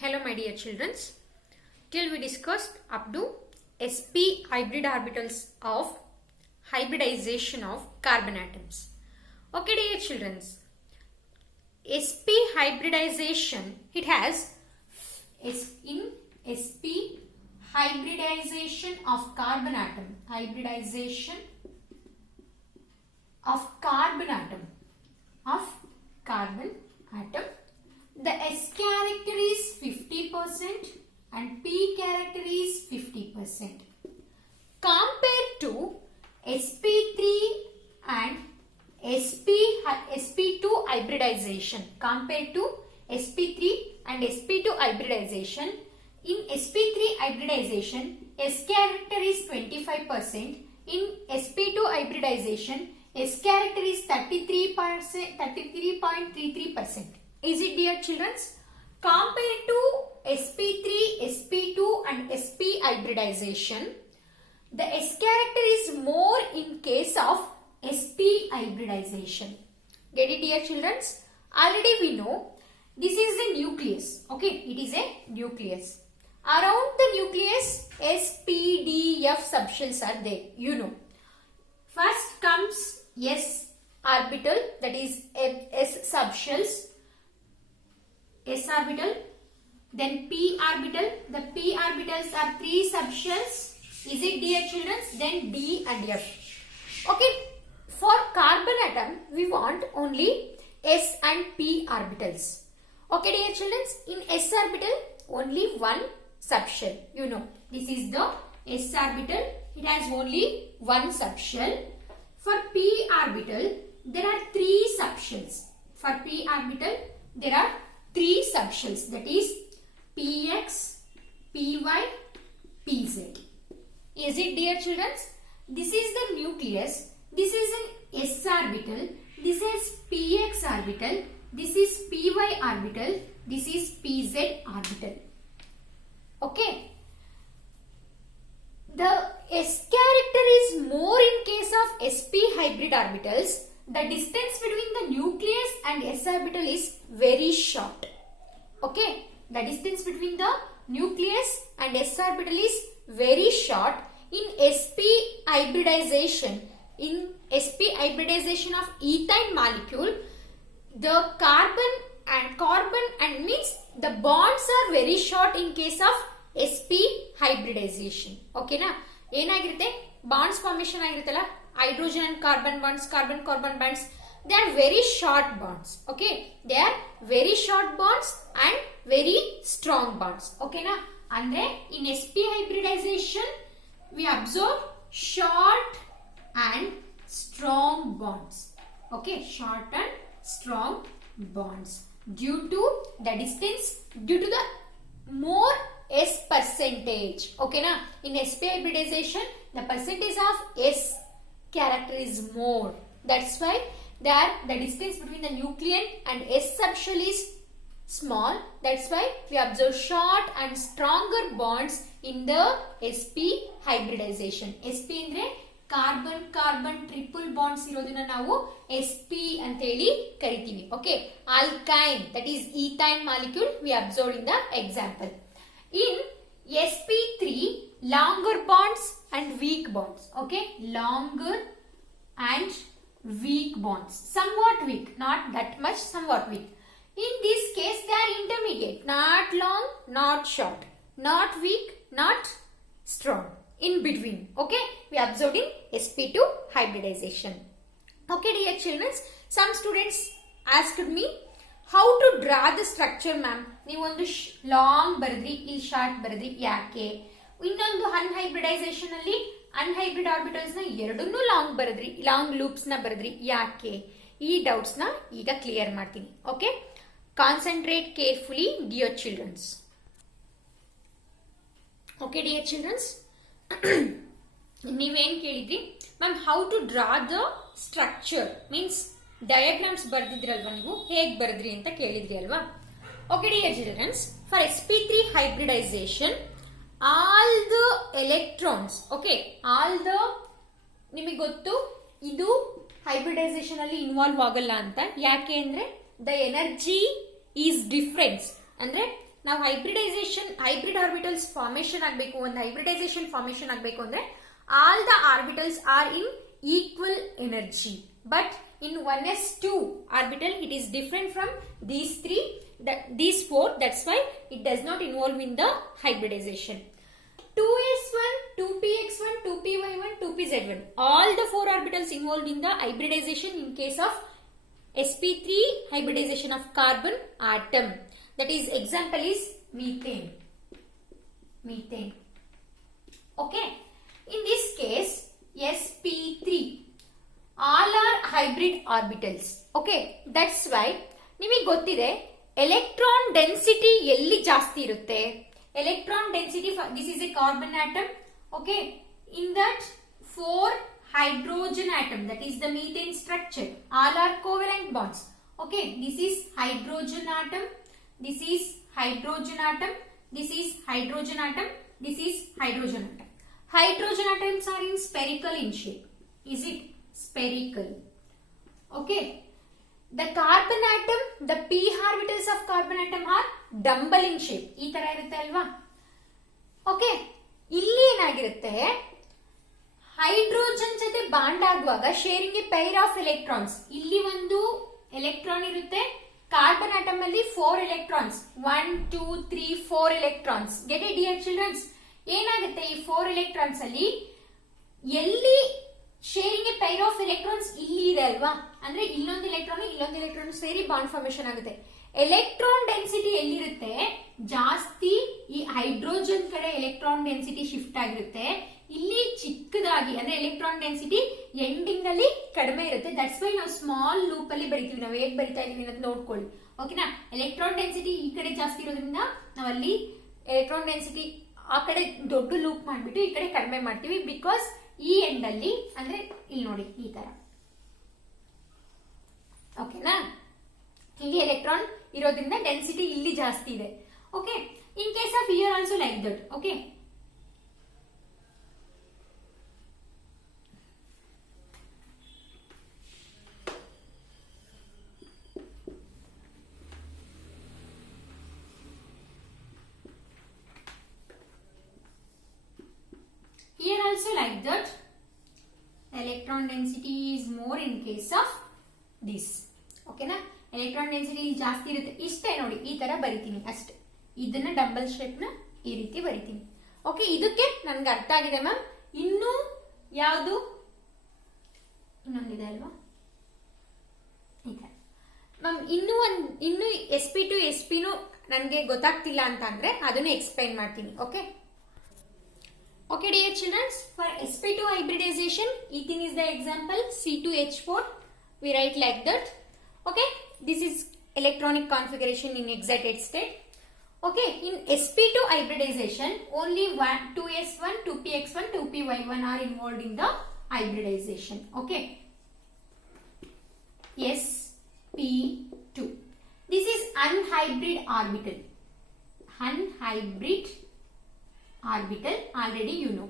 Hello my dear children. Till we discussed up to sp hybrid orbitals of hybridization of carbon atoms. Okay dear children. sp hybridization, it has in sp hybridization of carbon atom. Hybridization of carbon atom. The S character is 50% and P character is 50%. Compared to sp3 and sp2 hybridization. Compared to sp3 and sp2 hybridization. In sp3 hybridization, S character is 25%. In sp2 hybridization, S character is 33.33%. Is it, dear children? Compared to sp3, sp2 and sp hybridization, the S character is more in case of sp hybridization. Get it, dear children? Already we know this is the nucleus. Okay, it is a nucleus. Around the nucleus, s, p, d, f subshells are there. You know. First comes s orbital, that is s subshells. S orbital, then p orbital. The p orbitals are 3 subshells. Is it, dear children? Then d and f. Okay, for carbon atom we want only s and p orbitals. Okay, dear children, in s orbital only one subshell. You know, this is the s orbital. It has only one subshell. For p orbital there are 3 subshells. For p orbital there are 3 subshells, that is px, py, pz. Is it, dear children? This is the nucleus. This is an s orbital. This is px orbital. This is py orbital. This is pz orbital. Okay. The s character is more in case of sp hybrid orbitals. The distance between the nucleus and s orbital is very short. Okay, the distance between the nucleus and s orbital is very short. In sp hybridization, of ethane molecule, the carbon and means the bonds are very short in case of sp hybridization. Okay na? ಏನಾಗಿರುತ್ತೆ, bonds formation ಆಗಿರುತ್ತಲ್ಲ, hydrogen and carbon bonds, carbon bonds, they are very short bonds. Okay, they are very short bonds and very strong bonds. Okay na? Andre in sp hybridization we observe short and strong bonds. Okay, short and strong bonds due to the distance, due to the more s percentage. Okay na? In sp hybridization the percentage of s character is more. That's why the distance between the nucleon and s subshell is small. That's why we observe short and stronger bonds in the sp hybridization. sp andre carbon triple bonds ಇರೋದನ್ನ ನಾವು sp ಅಂತ ಹೇಳಿ ಕರಿತೀವಿ. Okay, alkyne, that is ethyne molecule we observed in the example. In sp3, longer bonds and weak bonds. Okay, longer and weak bonds, somewhat weak, not that much, somewhat weak. In this case they are intermediate, not long, not short, not weak, not strong, in between. Okay, we observed in sp2 hybridization. Okay, dear children, some students asked me how to draw the structure, ma'am. ನೀವು ಒಂದು ಲಾಂಗ್ ಬರೆದ್ರಿ, ಇಲ್ಲಿ ಶಾರ್ಟ್ ಬರೆದ್ರಿ, ಯಾಕೆ? ಇನ್ನೊಂದು ಅನ್ಹೈಬ್ರಿಡೈಸೇಷನ್ ಅಲ್ಲಿ ಅನ್ಹೈಬ್ರಿಡ್ ಆರ್ಬಿಟಲ್ಸ್ ನ ಎರಡನ್ನೂ ಲಾಂಗ್ ಬರೆದ್ರಿ, ಲಾಂಗ್ ಲೂಪ್ಸ್ ನ ಬರೆದ್ರಿ, ಯಾಕೆ? ಈ ಡೌಟ್ಸ್ ನ ಈಗ ಕ್ಲಿಯರ್ ಮಾಡ್ತೀನಿ. Okay, concentrate carefully dear childrens. Okay dear childrens, ನೀವೇನ್ ಕೇಳಿದ್ರಿ ma'am, how to draw the structure means diagrams ಬರ್ದಿದ್ರಲ್ವಾ, ನೀವು ಹೇಗ್ ಬರೆದ್ರಿ ಅಂತ ಕೇಳಿದ್ರಿ ಅಲ್ವಾ? Okay dear childrens, for sp3 hybridization all the electrons, okay, all the, ನಿಮಗೆ ಗೊತ್ತು ಇದು ಹೈಬ್ರಿಡೈಸೇಷನ್ ಅಲ್ಲಿ ಇನ್ವಾಲ್ವ್ ಆಗಲ್ಲ ಅಂತ. ಯಾಕೆ ಅಂದ್ರೆ ದ ಎನರ್ಜಿ ಈಸ್ ಡಿಫರೆನ್ಸ್, ಅಂದ್ರೆ ನಾವು ಹೈಬ್ರಿಡ್ ಆರ್ಬಿಟಲ್ಸ್ ಫಾರ್ಮೇಶನ್ ಆಗಬೇಕು, ಒಂದು ಹೈಬ್ರಿಡೈಸೇಷನ್ ಫಾರ್ಮೇಶನ್ ಆಗಬೇಕು ಅಂದ್ರೆ all the orbitals are in equal energy, but in 1s2 orbital it is different from these four, that's why it does not involve in the hybridization. 2s1, 2px1, 2py1, 2pz1, all the four orbitals involved in the hybridization in case of sp3 hybridization of carbon atom. That is, example is methane. Okay, in this case sp3 all are hybrid orbitals. Okay, that's why ನಿಮಗೆ ಗೊತ್ತಿದೆ electron density ಎಲ್ಲಿ ಜಾಸ್ತಿ ಇರುತ್ತೆ. Electron density, this is a carbon atom. Okay, in that 4 hydrogen atom, that is the methane structure, all are covalent bonds. Okay, this is hydrogen atom, this is hydrogen atom, this is hydrogen atom, this is hydrogen atom. Hydrogen atoms are in spherical in shape. Is it spherical? Okay, the carbon atom, the p orbitals of carbon atom are dumbbell in shape. ಈ ತರ ಇರುತ್ತೆ ಅಲ್ವಾ. ಓಕೆ, ಇಲ್ಲಿ ಏನಾಗಿರುತ್ತೆ, ಹೈಡ್ರೋಜನ್ ಜೊತೆ bond ಆಗುವಾಗ sharing a pair of electrons. ಇಲ್ಲಿ ಒಂದು ಎಲೆಕ್ಟ್ರಾನ್ ಇರುತ್ತೆ, ಕಾರ್ಬನ್ ಆಟಮ್ ಅಲ್ಲಿ 4 electrons, 1 2 3 4 electrons. Get it dear childrens? ಏನಾಗುತ್ತೆ, ಈ 4 ಎಲೆಕ್ಟ್ರಾನ್ಸ್ ಅಲ್ಲಿ ಎಲ್ಲಿ sharing a pair of electrons ಇಲ್ಲಿ ಇದೆ ಅಲ್ವಾ, ಅಂದ್ರೆ ಇಲ್ಲೊಂದು ಎಲೆಕ್ಟ್ರಾನ್ ಸೇರಿ ಬಾಂಡ್ ಫಾರ್ಮೇಶನ್ ಆಗುತ್ತೆ. ಎಲೆಕ್ಟ್ರಾನ್ ಡೆನ್ಸಿಟಿ ಎಲ್ಲಿರುತ್ತೆ ಜಾಸ್ತಿ, ಈ ಹೈಡ್ರೋಜನ್ ಕಡೆ ಎಲೆಕ್ಟ್ರಾನ್ ಡೆನ್ಸಿಟಿ ಶಿಫ್ಟ್ ಆಗಿರುತ್ತೆ. ಇಲ್ಲಿ ಚಿಕ್ಕದಾಗಿ, ಅಂದ್ರೆ ಎಲೆಕ್ಟ್ರಾನ್ ಡೆನ್ಸಿಟಿ ಎಂಡಿಂಗ್ ಅಲ್ಲಿ ಕಡಿಮೆ ಇರುತ್ತೆ. ದಟ್ಸ್ ವೈ ನಾವು ಸ್ಮಾಲ್ ಲೂಪ್ ಅಲ್ಲಿ ಬರಿತೀವಿ. ನಾವು ಹೇಗೆ ಬರಿತಾ ಇದೀವಿ ಅಂತ ನೋಡ್ಕೊಳ್ಳಿ. ಓಕೆನಾ, ಎಲೆಕ್ಟ್ರಾನ್ ಡೆನ್ಸಿಟಿ ಈ ಕಡೆ ಜಾಸ್ತಿ ಇರೋದ್ರಿಂದ ನಾವು ಅಲ್ಲಿ ಎಲೆಕ್ಟ್ರಾನ್ ಡೆನ್ಸಿಟಿ ಆ ಕಡೆ ದೊಡ್ಡ ಲೂಪ್ ಮಾಡ್ಬಿಟ್ಟು ಈ ಕಡೆ ಕಡಿಮೆ ಮಾಡ್ತೀವಿ. ಬಿಕಾಸ್ ಈ ಎಂಡ್ ಅಲ್ಲಿ, ಅಂದ್ರೆ ಇಲ್ಲಿ ನೋಡಿ ಈ ತರ. ಓಕೆನಾ, ಇಲ್ಲಿ ಎಲೆಕ್ಟ್ರಾನ್ ಇರೋದ್ರಿಂದ ಡೆನ್ಸಿಟಿ ಇಲ್ಲಿ ಜಾಸ್ತಿ ಇದೆ. Okay, in case of here also like that. Okay, here also like that, electron density is more in case of this. Okay na, electron density ಜಾಸ್ತಿ ಇರುತ್ತೆ. ಇಷ್ಟೇ ನೋಡಿ, ಈ ತರ ಬರಿತೀನಿ ಅಷ್ಟೇ. ಇದನ್ನ ಡಂಬಲ್ ಶೇಪ್ ನ ಈ ರೀತಿ ಬರಿತೀನಿ. ಓಕೆ, ಇದಕ್ಕೆ ನನ್ಗೆ ಅರ್ಥ ಆಗಿದೆ ಮ್ಯಾಮ್. ಇನ್ನು ಯಾವುದು ಇನ್ನೊಂದಿದೆ ಅಲ್ವಾ ಮ್ಯಾಮ್, ಇನ್ನು sp2 sp ನನಗೆ ಗೊತ್ತಾಗ್ತಿಲ್ಲ ಅಂತ ಅಂದ್ರೆ ಅದನ್ನು ಎಕ್ಸ್ಪ್ಲೈನ್ ಮಾಡ್ತೀನಿ. Okay, okay dear children, for sp2 hybridization, ethene is the example, C2H4 we write like that. Okay, this is electronic configuration in excited state. Okay, in sp2 hybridization only 2s1, 2px1, 2py1 are involved in the hybridization. Okay, sp2, this is unhybrid orbital. Unhybrid orbital, already you know.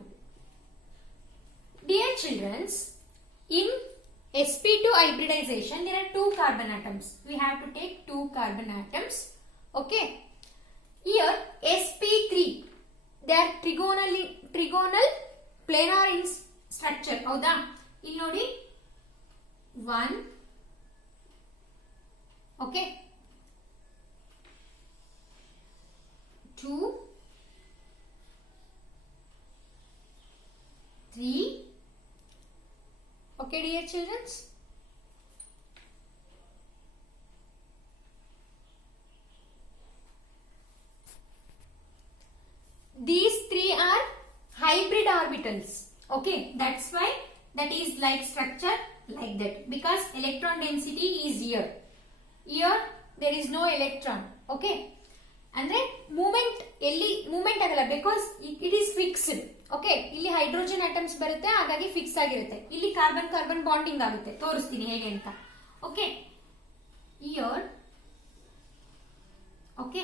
Dear children, in sp2 hybridization there are 2 carbon atoms. We have to take 2 carbon atoms. Okay, here sp3, they are trigonal planar in structure. ಹೌದಾ, ಇಲ್ಲಿ ನೋಡಿ 1, okay, 2, 3. Okay dear children, these 3 are hybrid orbitals. Okay, that's why that is like structure like that, because electron density is here there is no electron. Okay, ಅಂದ್ರೆ ಮೂವ್ಮೆಂಟ್ ಆಗಲ್ಲ, because it is fixed. Okay, ಇಲ್ಲಿ hydrogen atoms ಬರುತ್ತೆ, ಹಾಗಾಗಿ ಫಿಕ್ಸ್ ಆಗಿರುತ್ತೆ. ಇಲ್ಲಿ carbon bonding ಆಗುತ್ತೆ. ತೋರಿಸ್ತೀನಿ ಹೇಗೆ ಅಂತ. Okay, year. Okay,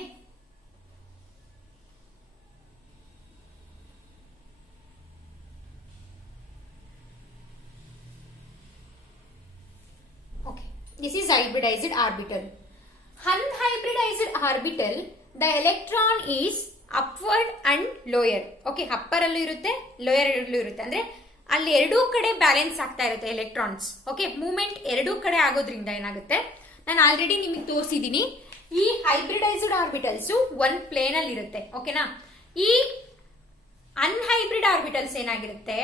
okay, this is hybridised orbital. Unhybridized orbital, the electron is upward and lower. Okay, upper ಅಲ್ಲೂ ಇರುತ್ತೆ, ಲೋಯರ್ ಅಲ್ಲೂ ಇರುತ್ತೆ. ಅಂದ್ರೆ ಅಲ್ಲಿ ಎರಡೂ ಕಡೆ ಬ್ಯಾಲೆನ್ಸ್ ಆಗ್ತಾ ಇರುತ್ತೆ ಎಲೆಕ್ಟ್ರಾನ್ಸ್. ಓಕೆ, ಮೂವ್ಮೆಂಟ್ ಎರಡೂ ಕಡೆ ಆಗೋದ್ರಿಂದ ಏನಾಗುತ್ತೆ, ನಾನು ಆಲ್ರೆಡಿ ನಿಮಗೆ ತೋರಿಸಿದೀನಿ, ಈ ಹೈಬ್ರಿಡೈಸ್ಡ್ ಆರ್ಬಿಟಲ್ಸ್ ಒಂದ್ ಪ್ಲೇನ್ ಅಲ್ಲಿ ಇರುತ್ತೆ. ಓಕೆನಾ. ಈ ಅನ್ಹೈಬ್ರಿಡ್ ಆರ್ಬಿಟಲ್ಸ್ ಏನಾಗಿರುತ್ತೆ,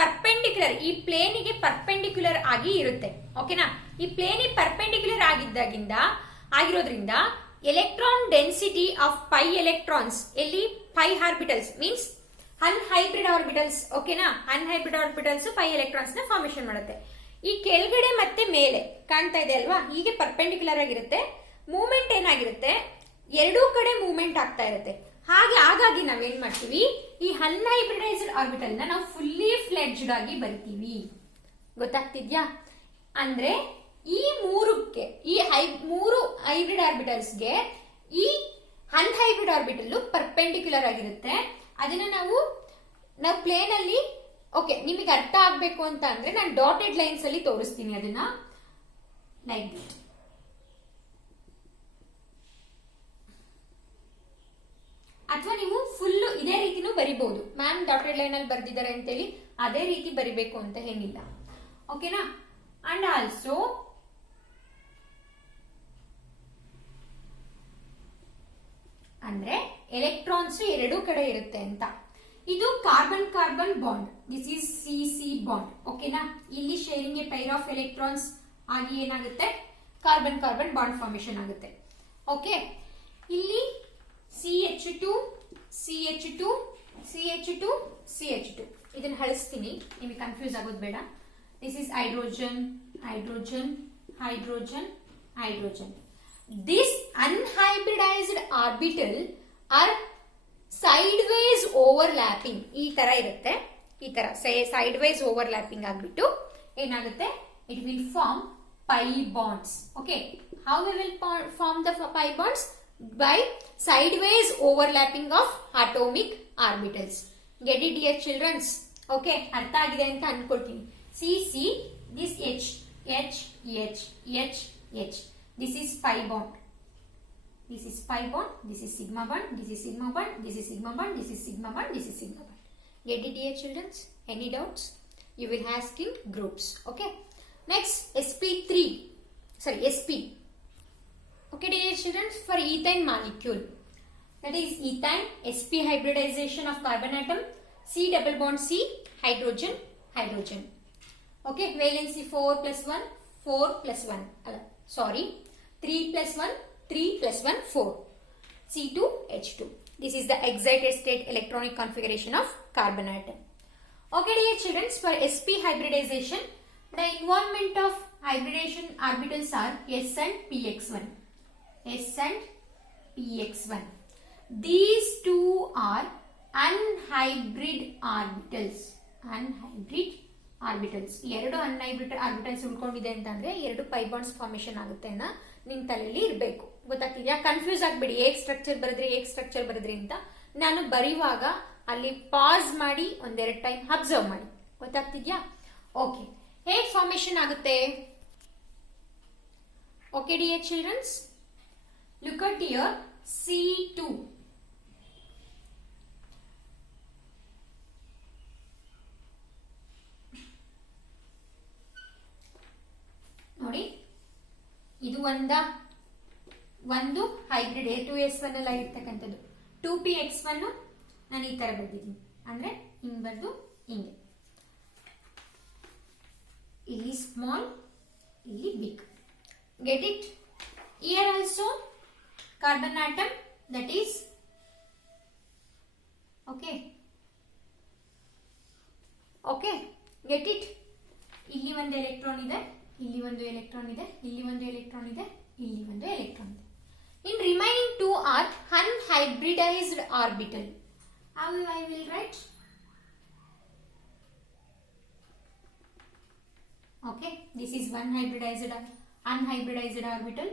ಪರ್ಪೆಂಡಿಕ್ಯುಲರ್, ಈ ಪ್ಲೇನಿಗೆ ಪರ್ಪೆಂಡಿಕ್ಯುಲರ್ ಆಗಿ ಇರುತ್ತೆ. ಓಕೆನಾ. ಈ ಪ್ಲೇನಿಗೆ ಪರ್ಪೆಂಡಿಕ್ಯುಲರ್ ಆಗಿರೋದ್ರಿಂದ electron density of pi electrons ಎಲ್ಲಿ pi orbitals means unhybrid orbitals. ಓಕೆನಾ. ಅನ್ಹೈಬ್ರಿಡ್ ಆರ್ಬಿಟಲ್ಸ್ ಪೈ ಎಲೆಕ್ಟ್ರಾನ್ಸ್ ನ ಫಾರ್ಮೇಶನ್ ಮಾಡುತ್ತೆ. ಈ ಕೆಳಗಡೆ ಮತ್ತೆ ಮೇಲೆ ಕಾಣ್ತಾ ಇದೆ ಅಲ್ವಾ, ಹೀಗೆ ಪರ್ಪೆಂಡಿಕ್ಯುಲರ್ ಆಗಿರುತ್ತೆ. ಮೂವ್ಮೆಂಟ್ ಏನಾಗಿರುತ್ತೆ, ಎರಡೂ ಕಡೆ ಮೂವ್ಮೆಂಟ್ ಆಗ್ತಾ ಇರುತ್ತೆ. ಹಾಗಾಗಿ ನಾವೇನ್ ಮಾಡ್ತೀವಿ, ಈ ಅನ್ಹೈಬ್ರಿಡೈಸ್ಡ್ ಆರ್ಬಿಟಲ್ ನ ನಾವು ಫುಲ್ಲಿ ಫ್ಲೆಡ್ಜ್ಡ್ ಆಗಿ ಬರಿತೀವಿ. ಗೊತ್ತಾಗ್ತಿದ್ಯಾ? ಅಂದ್ರೆ ಈ ಮೂರಕ್ಕೆ, ಈ ಮೂರು ಹೈಬ್ರಿಡ್ ಆರ್ಬಿಟಲ್ಸ್ಗೆ ಈ ಅನ್ಹೈಬ್ರಿಡ್ ಆರ್ಬಿಟಲ್ ಪರ್ಪೆಂಡಿಕ್ಯುಲರ್ ಆಗಿರುತ್ತೆ. ಅದನ್ನ ನಾವು ಪ್ಲೇನ್ ಅಲ್ಲಿ, ಓಕೆ, ನಿಮಗೆ ಅರ್ಥ ಆಗ್ಬೇಕು ಅಂತ ಅಂದ್ರೆ ನಾನು ಡಾಟೆಡ್ ಲೈನ್ಸ್ ಅಲ್ಲಿ ತೋರಿಸ್ತೀನಿ ಅದನ್ನ, ಲೈಕ್ ದಿಟ್. ಅಥವಾ ನೀವು ಫುಲ್ ಇದೇ ರೀತಿನೂ ಬರಿಬಹುದು. ಮ್ಯಾಮ್ ಡಾಟೆಡ್ ಲೈನ್ ಅಲ್ಲಿ ಬರ್ದಿದ್ದಾರೆ ಅಂತೇಳಿ ಅದೇ ರೀತಿ ಬರಿಬೇಕು ಅಂತ ಏನಿಲ್ಲ. ಓಕೆನಾ. ಅಂಡ್ ಆಲ್ಸೋ ಅಂದ್ರೆ ಎಲೆಕ್ಟ್ರಾನ್ಸ್ ಎರಡೂ ಕಡೆ ಇರುತ್ತೆ ಅಂತ. ಇದು carbon carbon bond, this is C bond. ಓಕೆನಾ. ಇಲ್ಲಿ sharing a pair of electrons ಆಗಿ ಏನಾಗುತ್ತೆ, ಕಾರ್ಬನ್ ಕಾರ್ಬನ್ ಬಾಂಡ್ ಫಾರ್ಮೇಶನ್ ಆಗುತ್ತೆ. ಓಕೆ, ಇಲ್ಲಿ CH2 CH2 CH2 CH2 ಇದನ್ನ ಹಳಿಸ್ತೀನಿ, ನಿಮಗೆ ಕನ್ಫ್ಯೂಸ್ ಆಗೋದು ಬೇಡ. This is hydrogen hydrogen hydrogen hydrogen. This unhybridised orbital are sideways overlapping. ಈ ತರ ಇರುತ್ತೆ, ಈ ತರ ಸೈಡ್ ವೇಸ್ ಓವರ್ಲ್ಯಾಪಿಂಗ್ ಆಗ್ಬಿಟ್ಟು ಏನಾಗುತ್ತೆ, it will form pi bonds. Okay, how we will form the pi bonds? by sideways overlapping of atomic orbitals. Get it dear childrens? Okay, ಅರ್ಥ ಆಗಿದೆ ಅಂತ ಅನ್ಕೊಳ್ತೀನಿ. C this H H H H H, this is pi bond, this is pi bond, this is sigma bond, this is sigma bond, this is sigma bond, this is sigma bond, this is sigma bond. Get it dear childrens? Any doubts? You will ask in groups. Okay, next sp3, sorry sp. Okay dear children, for ethane molecule, that is ethane, sp hybridization of carbon atom, C double bond C, hydrogen hydrogen. Okay, valency 4 plus 1 4 plus 1, sorry 3 plus 1 3 plus 1 4, C2H2. This is the excited state electronic configuration of carbon atom. Okay dear children, for sp hybridization, the involvement of hybridization orbitals are s and px1. S and px1. These two are unhybrid orbitals. Unhybrid orbitals. ಎರಡು ಅನ್ಹೈಬ್ರಿಡ್ ಆರ್ಬಿಟಲ್ಸ್ ಉಳ್ಕೊಂಡಿದೆ ಅಂತಂದ್ರೆ ಎರಡು pi bonds formation ಆಗುತ್ತೆ ಅಂತ ನಿಮ್ ತಲೆಯಲ್ಲಿ ಇರಬೇಕು. ಗೊತ್ತಾಗ್ತಿದ್ಯಾ? ಕನ್ಫ್ಯೂಸ್ ಆಗ್ಬಿಡಿ, ಹೇಗ್ ಸ್ಟ್ರಕ್ಚರ್ ಬರೆದ್ರಿ ಅಂತ. ನಾನು ಬರೆಯುವಾಗ ಅಲ್ಲಿ ಪಾಸ್ ಮಾಡಿ ಒಂದೆರಡು ಟೈಮ್ ಅಬ್ಸರ್ವ್ ಮಾಡಿ. ಗೊತ್ತಾಗ್ತಿದ್ಯಾ? ಓಕೆ, ಹೇಗ್ ಫಾರ್ಮೇಶನ್ ಆಗುತ್ತೆ? Okay dear childrens, look at here C2. ನೋಡಿ, ಇದು ಒಂದು ಹೈಬ್ರಿಡ್ A2S1 ಅಲ್ಲಿ ಇರ್ತಕ್ಕಂಥದ್ದು. 2px1 ನಾನು ಈ ತರ ಬರ್ದಿದ್ದೀನಿ, ಅಂದ್ರೆ ಹಿಂಗ್ ಬರ್ದು ಹಿಂಗೆ, ಇಲ್ಲಿ ಸ್ಮಾಲ್ ಇಲ್ಲಿ big. Get it? Here also carbon atom, that is okay, get it? ಇಲ್ಲಿ ಒಂದು ಎಲೆಕ್ಟ್ರಾನ್ ಇದೆ, ಇಲ್ಲಿ ಒಂದು ಎಲೆಕ್ಟ್ರಾನ್ ಇದೆ, ಇಲ್ಲಿ ಒಂದು ಎಲೆಕ್ಟ್ರಾನ್ ಇದೆ, ಇಲ್ಲಿ ಒಂದು ಎಲೆಕ್ಟ್ರಾನ್ ಇದೆ. In remaining two are unhybridized orbital. How I will write? Okay, this is one unhybridized orbital.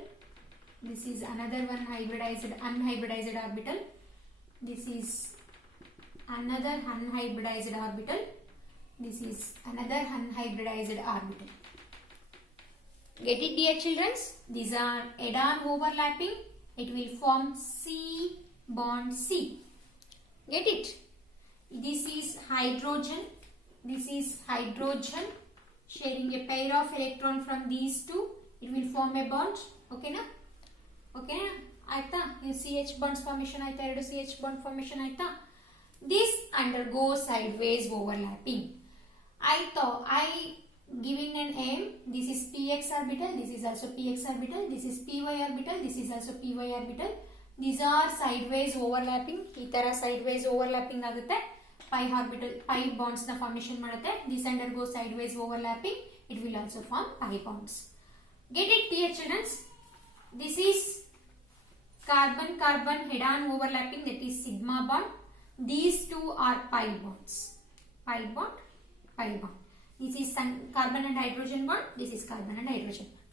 This is another one unhybridized orbital. This is another unhybridized orbital. This is another unhybridized orbital. Get it dear children? These are head-on overlapping. It will form C bond C. Get it? This is hydrogen. This is hydrogen sharing a pair of electron from these two. It will form a bond. Okay na? Okay na? ಆಯ್ತಾ? CH bonds formation ಆಯ್ತಾ? ಎರಡು CH bond formation ಆಯ್ತಾ? This undergoes sideways overlapping. I giving an aim. This is px orbital. This is also px orbital. This is py orbital. This is also py orbital. These are sideways overlapping. ಈ ತರ sideways overlapping ಆಗುತ್ತೆ. Pi orbital, pi bonds na formation ಮಾಡುತ್ತೆ. This undergoes sideways overlapping. It will also form pi bonds. Get it, dear children? This is carbon-carbon head-on overlapping, that is sigma bond. These two are pi bonds. Pi bond, pi bond. This is carbon and hydrogen bond. This is carbon and hydrogen bond.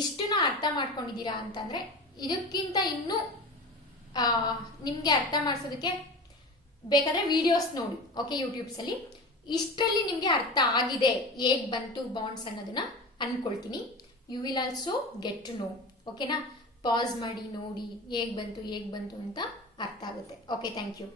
ಇಷ್ಟನ್ನ ಅರ್ಥ ಮಾಡ್ಕೊಂಡಿದ್ದೀರಾ ಅಂತಂದ್ರೆ ಇದಕ್ಕಿಂತ ಇನ್ನೂ ನಿಮ್ಗೆ ಅರ್ಥ ಮಾಡಿಸೋದಕ್ಕೆ ಬೇಕಾದ್ರೆ ವಿಡಿಯೋಸ್ ನೋಡಿ, ಓಕೆ, ಯೂಟ್ಯೂಬ್ಸ್ ಅಲ್ಲಿ. ಇಷ್ಟರಲ್ಲಿ ನಿಮ್ಗೆ ಅರ್ಥ ಆಗಿದೆ ಹೇಗ್ ಬಂತು ಬಾಂಡ್ಸ್ ಅನ್ನೋದನ್ನ ಅನ್ಕೊಳ್ತೀನಿ. You will also get to know. ಓಕೆನಾ? ಪಾಸ್ ಮಾಡಿ ನೋಡಿ ಹೇಗ್ ಬಂತು ಅಂತ ಅರ್ಥ ಆಗುತ್ತೆ. Okay, thank you.